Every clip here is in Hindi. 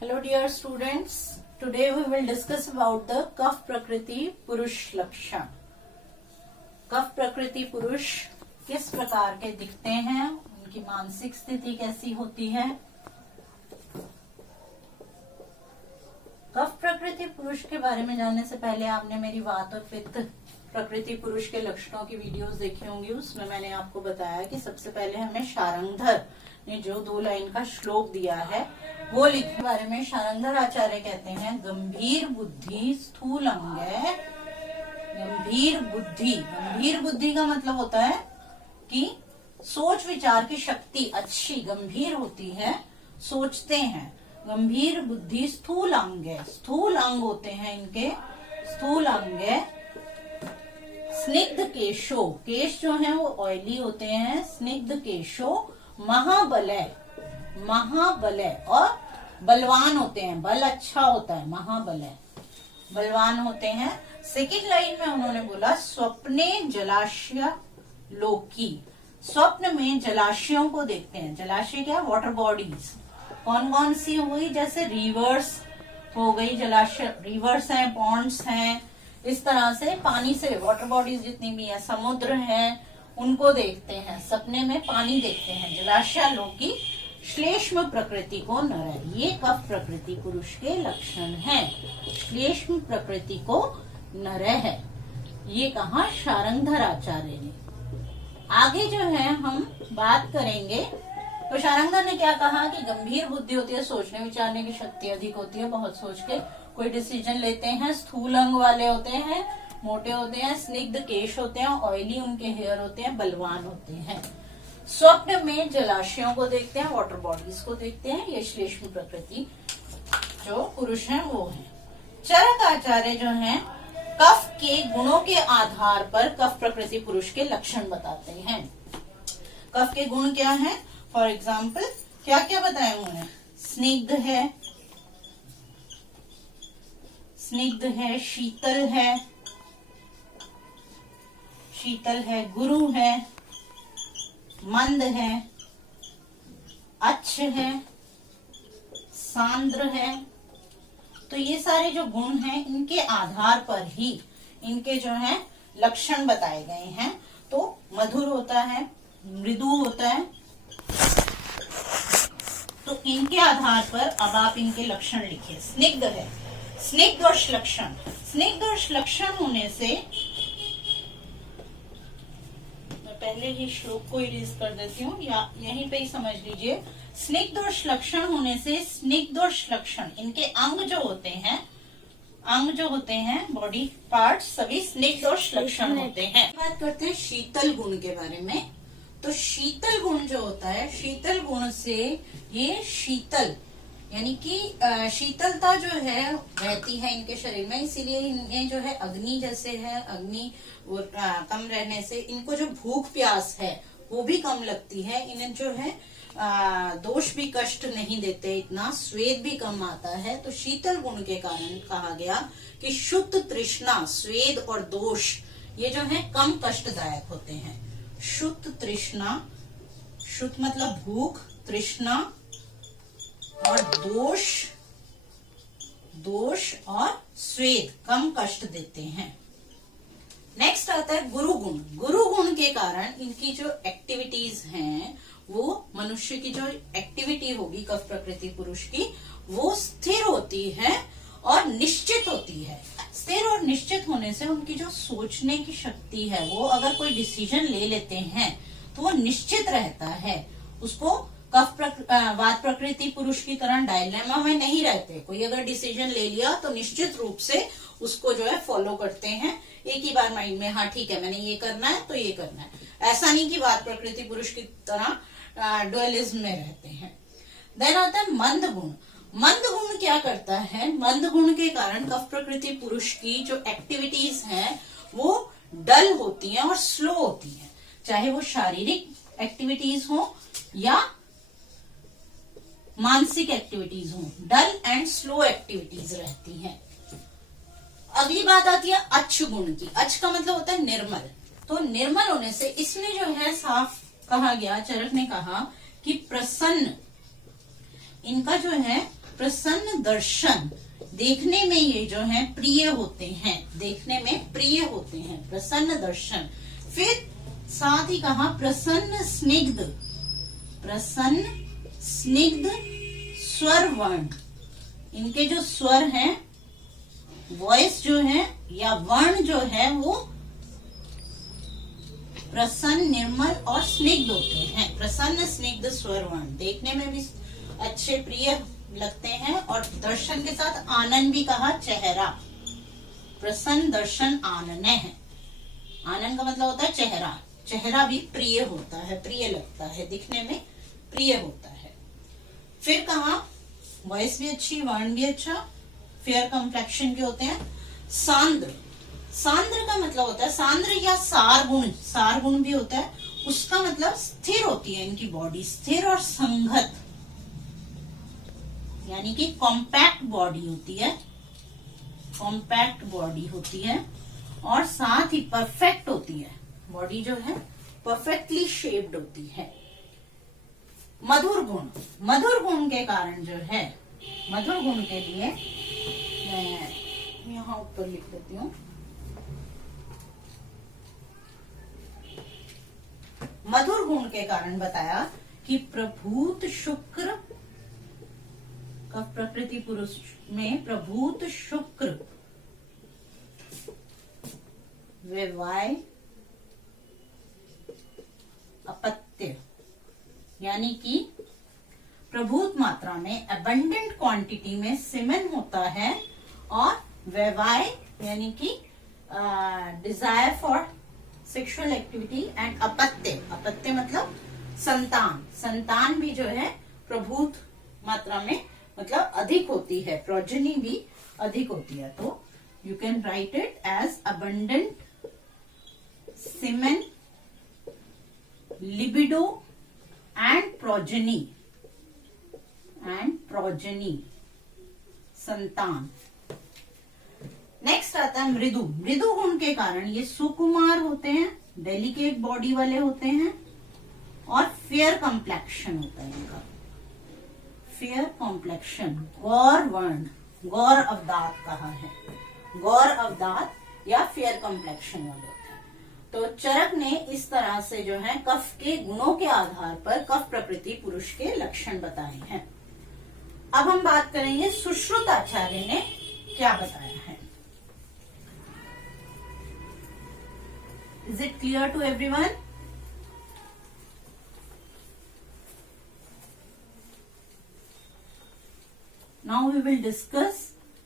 Hello dear students, today we will discuss about the कफ प्रकृति पुरुष लक्षण। कफ प्रकृति पुरुष किस प्रकार के दिखते हैं, उनकी मानसिक स्थिति कैसी होती है। कफ प्रकृति पुरुष के बारे में जानने से पहले आपने मेरी वात और पित्त प्रकृति पुरुष के लक्षणों की वीडियोस देखी होंगी। उसमें मैंने आपको बताया कि सबसे पहले हमें शारंगधर ने जो 2 लाइन का श्लोक दिया है वो लिखने बारे में शारंगधर आचार्य कहते हैं, गंभीर बुद्धि स्थूल अंग। गंभीर बुद्धि का मतलब होता है कि सोच विचार की शक्ति अच्छी गंभीर होती है, सोचते हैं। गंभीर बुद्धि स्थूल अंग होते हैं इनके, स्थूल अंग। स्निग्ध केशो, केश जो है वो ऑयली होते हैं। स्निग्ध केशो महाबलय और बलवान होते हैं, बल अच्छा होता है, महाबलय बलवान होते हैं। सेकंड लाइन में उन्होंने बोला स्वप्ने जलाशय लोकी, स्वप्न में जलाशयों को देखते हैं। जलाशय क्या, वाटर बॉडीज। कौन कौन सी हो गई, जैसे रिवर्स हो गई, जलाशय रिवर्स हैं, पॉन्ड्स हैं, इस तरह से पानी से वाटर बॉडीज जितनी भी है, समुद्र है, उनको देखते हैं। सपने में पानी देखते हैं। जलाशय लोकी श्लेष्म प्रकृति को नर, ये कफ प्रकृति पुरुष के लक्षण हैं। श्लेष्म प्रकृति को नर है, ये कहा शारंगधर आचार्य ने। आगे जो है हम बात करेंगे तो शारंगधर ने क्या कहा कि गंभीर बुद्धि होती है, सोचने विचारने की शक्ति अधिक होती है, बहुत सोच के कोई डिसीजन लेते हैं। स्थूल अंग वाले होते हैं, मोटे होते हैं। स्निग्ध केश होते हैं, ऑयली उनके हेयर होते हैं, बलवान होते हैं। स्वप्न में जलाशयों को देखते हैं, वाटर बॉडीज को देखते हैं। ये श्लेष्म प्रकृति जो पुरुष हैं वो है। चरक आचार्य जो हैं कफ के गुणों के आधार पर कफ प्रकृति पुरुष के लक्षण बताते हैं। कफ के गुण क्या हैं, फॉर एग्जाम्पल क्या क्या बताए उन्होंने। स्निग्ध है, शीतल है, गुरु है, मंद है, अच्छ है, सांद्र है। तो ये सारे जो गुण हैं इनके आधार पर ही इनके जो है लक्षण बताए गए हैं। तो मधुर होता है, मृदु होता है। तो इनके आधार पर अब आप इनके लक्षण लिखिए। स्निग्ध है, स्निग्धोष लक्षण। स्निग्धोष लक्षण होने से पहले ही श्लोक को इरेज कर देती हूँ या यहीं पे ही समझ लीजिए। स्निग्धोष लक्षण होने से, स्निग्धोष लक्षण इनके अंग जो होते हैं बॉडी पार्ट्स सभी स्निग्धोष लक्षण होते हैं। बात करते हैं शीतल गुण के बारे में। तो शीतल गुण जो होता है, शीतल गुण से ये शीतल यानी कि शीतलता जो है रहती है इनके शरीर में, इसीलिए इन्हें जो है अग्नि जैसे है, अग्नि कम रहने से इनको जो भूख प्यास है वो भी कम लगती है। इन्हें जो है दोष भी कष्ट नहीं देते, इतना स्वेद भी कम आता है। तो शीतल गुण के कारण कहा गया कि शुद्ध तृष्णा, स्वेद और दोष ये जो है कम कष्टदायक होते हैं। शुद्ध तृष्णा, शुद्ध मतलब भूख, तृष्णा और दोष और स्वेद कम कष्ट देते हैं। नेक्स्ट आता है गुरु गुण। गुरु गुण के कारण इनकी जो एक्टिविटीज हैं वो मनुष्य की जो एक्टिविटी होगी कफ प्रकृति पुरुष की वो स्थिर होती है और निश्चित होती है। स्थिर और निश्चित होने से उनकी जो सोचने की शक्ति है वो अगर कोई डिसीजन ले लेते हैं तो वो निश्चित रहता है। उसको वात प्रकृति पुरुष की तरह डायलेमा में नहीं रहते। कोई अगर डिसीजन ले लिया तो निश्चित रूप से उसको जो है फॉलो करते हैं। एक ही बार माइंड में, हाँ ठीक है मैंने ये करना है तो ये करना है। ऐसा नहीं कि वात प्रकृति पुरुष की तरह डुअलिज्म में रहते हैं। देन आता है मंद गुण। मंद गुण क्या करता है, मंद गुण के कारण कफ प्रकृति पुरुष की जो एक्टिविटीज हैं वो डल होती हैं और स्लो होती हैं, चाहे वो शारीरिक एक्टिविटीज हो या मानसिक एक्टिविटीज हो। डल एंड स्लो एक्टिविटीज रहती हैं। अगली बात आती है अच्छ गुण की। अच्छ का मतलब होता है निर्मल। तो निर्मल होने से इसमें जो है साफ कहा गया, चरक ने कहा कि प्रसन्न, इनका जो है प्रसन्न दर्शन, देखने में ये जो है प्रिय होते हैं, देखने में प्रिय होते हैं, प्रसन्न दर्शन। फिर साथ ही कहा प्रसन्न स्निग्ध, प्रसन्न स्निग्ध स्वर वर्ण, इनके जो स्वर हैं, वॉइस जो है या वर्ण जो है वो प्रसन्न, निर्मल और स्निग्ध होते हैं। प्रसन्न स्निग्ध स्वर वर्ण देखने में भी अच्छे प्रिय लगते हैं और दर्शन के साथ आनंद भी कहा, चेहरा। प्रसन्न दर्शन आनने है, आनंद का मतलब होता है चेहरा, चेहरा भी प्रिय होता है, प्रिय लगता है, दिखने में प्रिय होता है। फिर कहा वॉइस भी अच्छी, वर्ण भी अच्छा, फेयर कॉम्प्लेक्शन के होते हैं। सांद्र, सांद्र का मतलब होता है, सांद्र या सार गुण, सार गुण भी होता है, उसका मतलब स्थिर होती है इनकी बॉडी, स्थिर और संगत, यानी कि कॉम्पैक्ट बॉडी होती है, कॉम्पैक्ट बॉडी होती है और साथ ही परफेक्ट होती है, बॉडी जो है परफेक्टली शेप्ड होती है। मधुर गुण, मधुर गुण के कारण जो है, मधुर गुण के लिए मैं यहाँ ऊपर लिख देती हूँ, मधुर गुण के कारण बताया कि प्रभूत शुक्र, कफ प्रकृति पुरुष में प्रभूत शुक्र व्यवाय अपत्य, यानी कि प्रभूत मात्रा में, अबंडेंट क्वांटिटी में सीमेन होता है और व्यवाय यानी कि desire for sexual activity and अपत्य, अपत्य मतलब संतान, संतान भी जो है प्रभूत मात्रा में मतलब अधिक होती है, प्रोजनी भी अधिक होती है। तो you can write it as abundant semen, libido and progeny, संतान। नेक्स्ट आता है मृदु, मृदु गुण के कारण ये सुकुमार होते हैं, डेलिकेट बॉडी वाले होते हैं और फेयर कॉम्प्लेक्शन होता है इनका, फेयर कॉम्प्लेक्शन। गौर वर्ण, गौर अवदात कहा है, गौर अवदात या फेयर कॉम्प्लेक्शन वाले होते हैं। तो चरक ने इस तरह से जो है कफ के गुणों के आधार पर कफ प्रकृति पुरुष के लक्षण बताए हैं। अब हम बात करेंगे सुश्रुत आचार्य ने क्या बताया है। Is it clear to everyone? Now we will discuss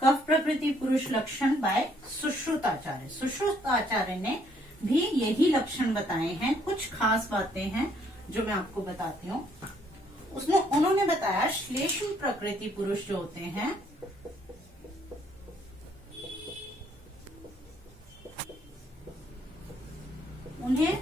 कफ प्रकृति पुरुष लक्षण बाय सुश्रुत आचार्य। सुश्रुत आचार्य ने भी यही लक्षण बताए हैं, कुछ खास बातें हैं जो मैं आपको बताती हूँ। उसमें उन्होंने बताया श्लेष्म प्रकृति पुरुष जो होते हैं उन्हें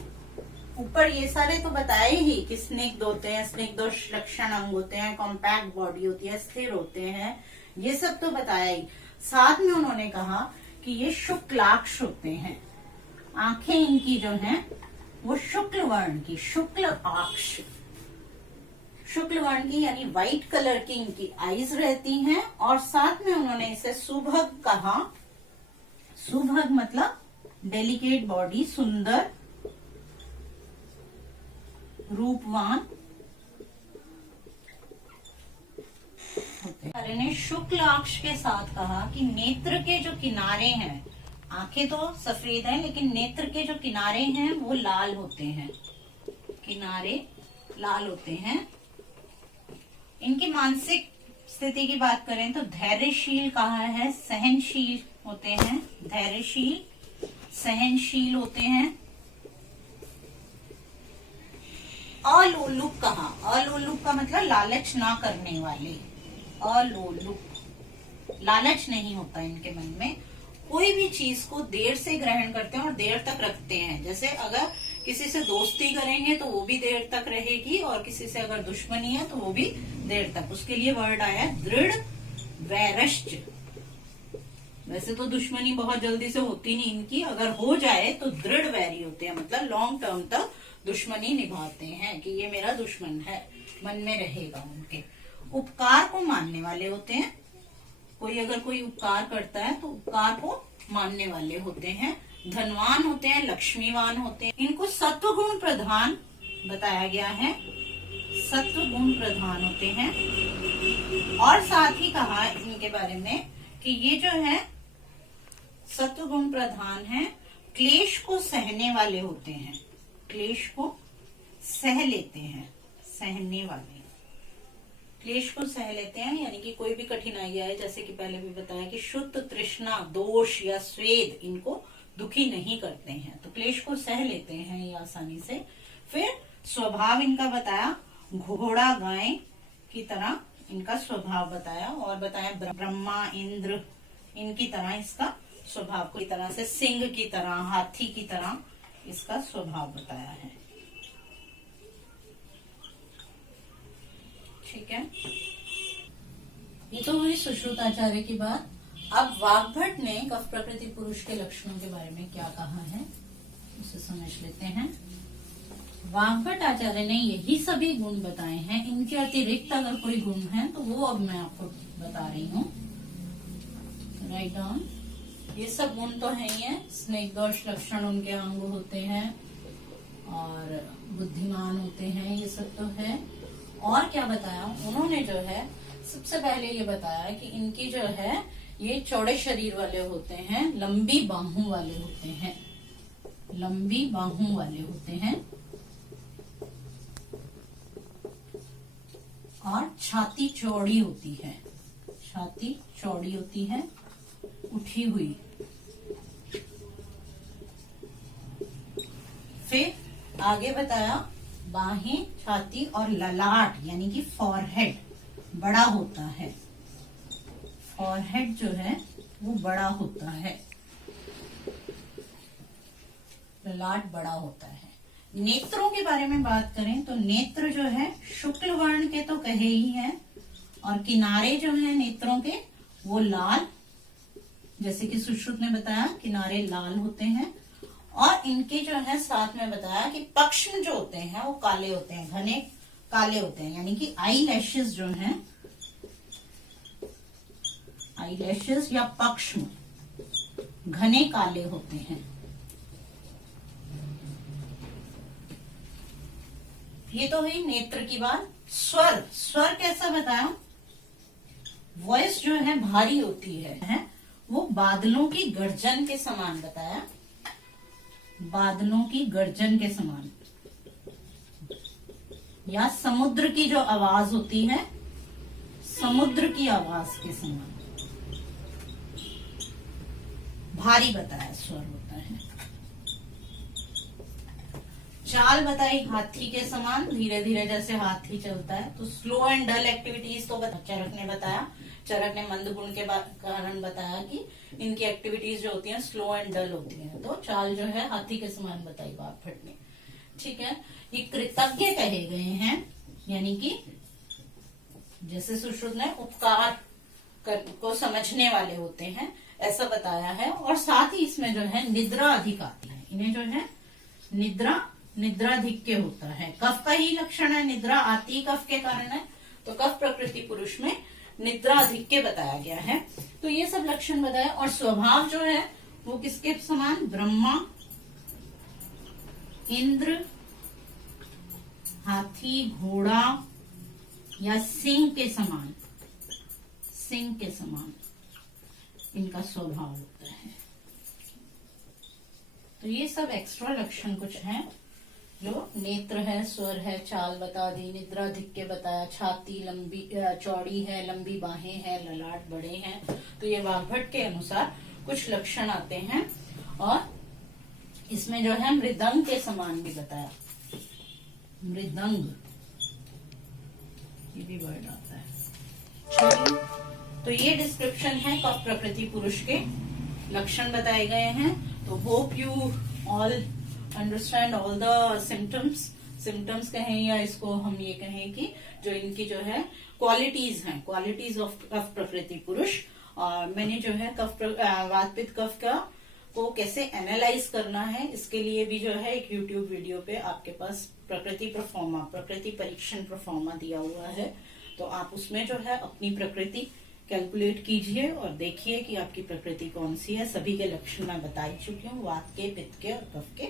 ऊपर ये सारे तो बताए ही कि स्निग्ध होते हैं, स्निग्ध लक्षण अंग होते हैं, कॉम्पैक्ट बॉडी होती है, स्थिर होते हैं, ये सब तो बताया ही। साथ में उन्होंने कहा कि ये शुक्लाक्ष होते हैं, आंखें इनकी जो हैं वो शुक्ल वर्ण की, शुक्ल आक्ष, शुक्ल वर्ण की यानी व्हाइट कलर की इनकी आईज रहती हैं। और साथ में उन्होंने इसे सुभग कहा, सुभग मतलब डेलिकेट बॉडी, सुंदर, रूपवान होते हैं। शुक्ल आक्ष के साथ कहा कि नेत्र के जो किनारे हैं, आंखें तो सफेद हैं लेकिन नेत्र के जो किनारे हैं वो लाल होते हैं, किनारे लाल होते हैं। इनकी मानसिक स्थिति की बात करें तो धैर्यशील कहा है, सहनशील होते हैं, धैर्यशील सहनशील होते हैं। अलोलुप कहा, अलोलुप का मतलब लालच ना करने वाले, अलोलुप, लालच नहीं होता इनके मन में, कोई भी चीज को देर से ग्रहण करते हैं और देर तक रखते हैं। जैसे अगर किसी से दोस्ती करेंगे तो वो भी देर तक रहेगी और किसी से अगर दुश्मनी है तो वो भी देर तक। उसके लिए वर्ड आया दृढ़ वैरश्च। वैसे तो दुश्मनी बहुत जल्दी से होती नहीं इनकी, अगर हो जाए तो दृढ़ वैरी होते हैं, मतलब लॉन्ग टर्म तक दुश्मनी निभाते हैं कि ये मेरा दुश्मन है, मन में रहेगा उनके। उपकार को मानने वाले होते हैं। कोई अगर कोई उपकार करता है तो उपकार को मानने वाले होते हैं, धनवान होते हैं, लक्ष्मीवान होते हैं। इनको सत्व गुण प्रधान बताया गया है, सत्व गुण प्रधान होते हैं। और साथ ही कहा इनके बारे में कि ये जो है सत्व गुण प्रधान है, क्लेश को सहने वाले होते हैं, क्लेश को सह लेते हैं, सहने वाले, क्लेश को सह लेते हैं। यानी कि कोई भी कठिनाई आए, जैसे कि पहले भी बताया कि शुद्ध तृष्णा, दोष या स्वेद इनको दुखी नहीं करते हैं, तो क्लेश को सह लेते हैं ये आसानी से। फिर स्वभाव इनका बताया, घोड़ा गाय की तरह इनका स्वभाव बताया, और बताया ब्रह्मा इंद्र इनकी तरह इसका स्वभाव की तरह से, सिंह की तरह, हाथी की तरह इसका स्वभाव बताया है। ठीक है, ये तो हुई सुश्रुत आचार्य की बात। अब वाग्भट ने कफ प्रकृति पुरुष के लक्षणों के बारे में क्या कहा है उसे समझ लेते हैं। वाग्भट आचार्य ने यही सभी गुण बताए हैं, इनके अतिरिक्त अगर कोई गुण है तो वो अब मैं आपको बता रही हूँ। राइट डाउन, ये सब गुण तो है ही है। स्नेह दोष लक्षण उनके अंग होते हैं और बुद्धिमान होते हैं, ये सब तो है। और क्या बताया उन्होंने, जो है सबसे पहले ये बताया कि इनकी जो है ये चौड़े शरीर वाले होते हैं, लंबी बाहों वाले होते हैं, लंबी बाहों वाले होते हैं, और छाती चौड़ी होती है, छाती चौड़ी होती है, उठी हुई। फिर आगे बताया बाहें, छाती और ललाट यानी कि फॉरहेड बड़ा होता है, फॉरहेड जो है वो बड़ा होता है, ललाट बड़ा होता है। नेत्रों के बारे में बात करें तो नेत्र जो है शुक्ल वर्ण के तो कहे ही हैं, और किनारे जो है नेत्रों के वो लाल, जैसे कि सुश्रुत ने बताया किनारे लाल होते हैं। और इनके जो है साथ में बताया कि पक्ष्म जो होते हैं वो काले होते हैं, घने काले होते हैं, यानी कि आई लैशेस जो हैं, आई लैशेस या पक्ष्म घने काले होते हैं। ये तो है नेत्र की बात। स्वर, स्वर कैसा बताया, वॉइस जो है भारी होती है, वो बादलों की गर्जन के समान बताया, बादलों की गर्जन के समान, या समुद्र की जो आवाज होती है, समुद्र की आवाज के समान भारी बताया स्वर होता है। चाल बताई हाथी के समान, धीरे धीरे जैसे हाथी चलता है। तो स्लो एंड डल एक्टिविटीज तो चरक ने बताया, चरक ने मंद गुण के कारण बताया कि इनकी एक्टिविटीज जो होती हैं स्लो एंड डल होती हैं। तो चाल जो है हाथी के समान बताई वाग्भट ने। ठीक है, ये कृतज्ञ कहे गए हैं, यानी कि जैसे सुश्रुत ने उपकार को समझने वाले होते हैं ऐसा बताया है। और साथ ही इसमें जो है निद्रा अधिक आती है, इन्हें जो है निद्राधिक्य होता है। कफ का ही लक्षण है, निद्रा आती कफ के कारण है, तो कफ प्रकृति पुरुष में निद्राधिक्य बताया गया है। तो ये सब लक्षण बताया। और स्वभाव जो है वो किसके समान, ब्रह्मा, इंद्र, हाथी, घोड़ा या सिंह के समान, सिंह के समान इनका स्वभाव होता है। तो ये सब एक्स्ट्रा लक्षण कुछ हैं, जो नेत्र है, स्वर है, चाल बता दी, निद्राधिक्य बताया, छाती लंबी चौड़ी है, लंबी बाहें हैं, ललाट बड़े हैं। तो ये वाग्भट के अनुसार कुछ लक्षण आते हैं। और इसमें जो है मृदंग के समान भी बताया, मृदंग ये भी वर्ड आता है। तो ये डिस्क्रिप्शन है कफ प्रकृति पुरुष के लक्षण बताए गए हैं। तो hope you all understand all the symptoms कहें या इसको हम ये कहें कि जो इनकी जो है क्वालिटीज हैं, क्वालिटीज ऑफ कफ प्रकृति पुरुष। और मैंने जो है वात पित्त कफ का को कैसे एनालाइज करना है इसके लिए भी जो है एक YouTube वीडियो पे आपके पास प्रकृति परीक्षण परफॉर्मा दिया हुआ है। तो आप उसमें जो है अपनी प्रकृति कैलकुलेट कीजिए और देखिए कि आपकी प्रकृति कौन सी है। सभी के लक्षण मैं बता ही चुकी हूँ, वात के, पित्त के और कफ के,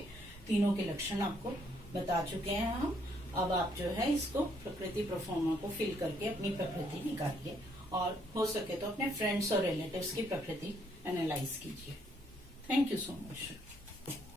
तीनों के लक्षण आपको बता चुके हैं हम। अब आप जो है इसको प्रकृति प्रोफॉर्मा को फिल करके अपनी प्रकृति निकालिए और हो सके तो अपने फ्रेंड्स और रिलेटिव्स की प्रकृति एनालाइज कीजिए। Thank you so much.